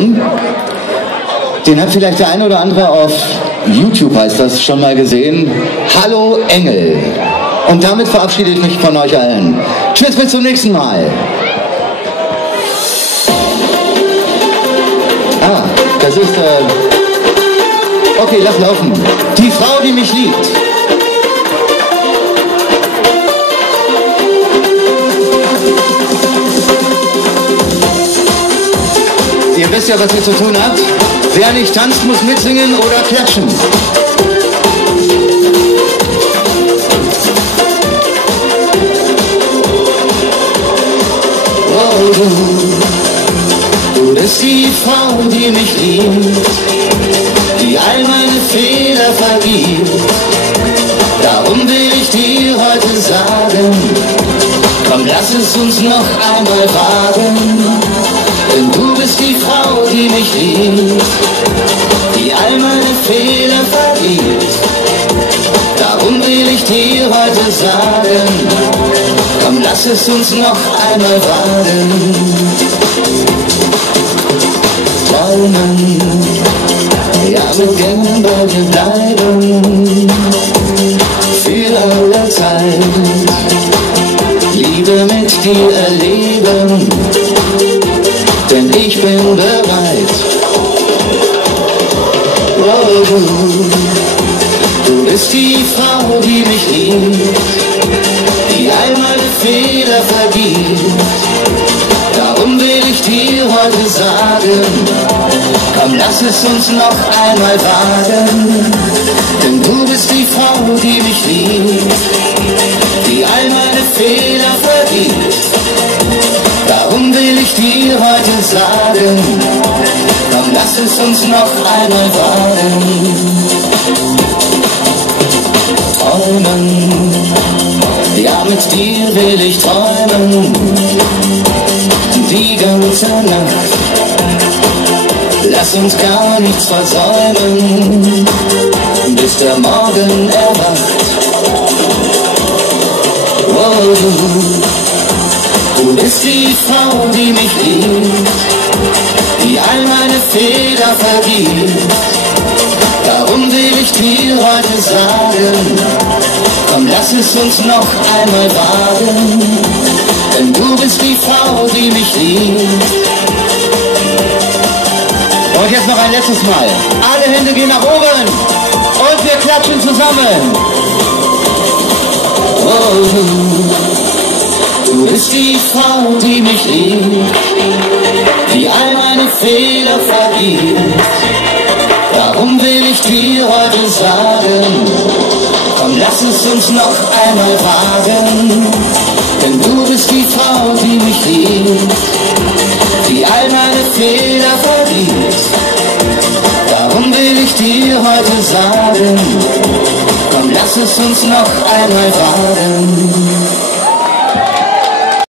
Song. Den hat vielleicht der eine oder andere auf YouTube, heißt das, schon mal gesehen. Hallo Engel. Und damit verabschiede ich mich von euch allen. Tschüss, bis zum nächsten Mal. Ah, das ist, okay, lass laufen. Die Frau, die mich liebt. Ihr wisst ja, was ihr zu tun habt. Wer nicht tanzt, muss mitsingen oder klatschen. Oh, du bist die Frau, die mich liebt, die all meine Fehler vergibt. Darum will ich dir heute sagen, komm, lass es uns noch einmal wagen. Denn du bist die Frau, die mich liebt, die all meine Fehler vergibt. Darum will ich dir heute sagen, komm, lass es uns noch einmal wagen. Träumen, ja, wir gehen bei dir bleiben, für alle Zeit, Liebe mit dir erleben, denn ich bin bereit. Oh, du bist die Frau, die mich liebt, die all meine Fehler vergibt. Darum will ich dir heute sagen, komm, lass es uns noch einmal wagen. Denn du bist die Frau, die mich liebt, die all meine Fehler vergibt. Darum will ich dir heute sagen, komm, lass es uns noch einmal wagen. Träumen, ja, mit dir will ich träumen, die ganze Nacht. Lass uns gar nichts versäumen, bis der Morgen erwacht. Oh, du bist die Frau, die mich liebt, die all meine Fehler vergibt. Darum will ich dir heute sagen, komm, lass es uns noch einmal wagen. Denn du bist die Frau, die mich liebt. Und jetzt noch ein letztes Mal. Alle Hände gehen nach oben und wir klatschen zusammen. Oh, du bist die Frau, die mich liebt, die all meine Fehler vergibt. Darum will ich dir heute sagen, komm, lass es uns noch einmal wagen. Denn du bist die Frau, die mich liebt, die all meine Fehler vergibt. Darum will ich dir heute sagen, komm, lass es uns noch einmal wagen.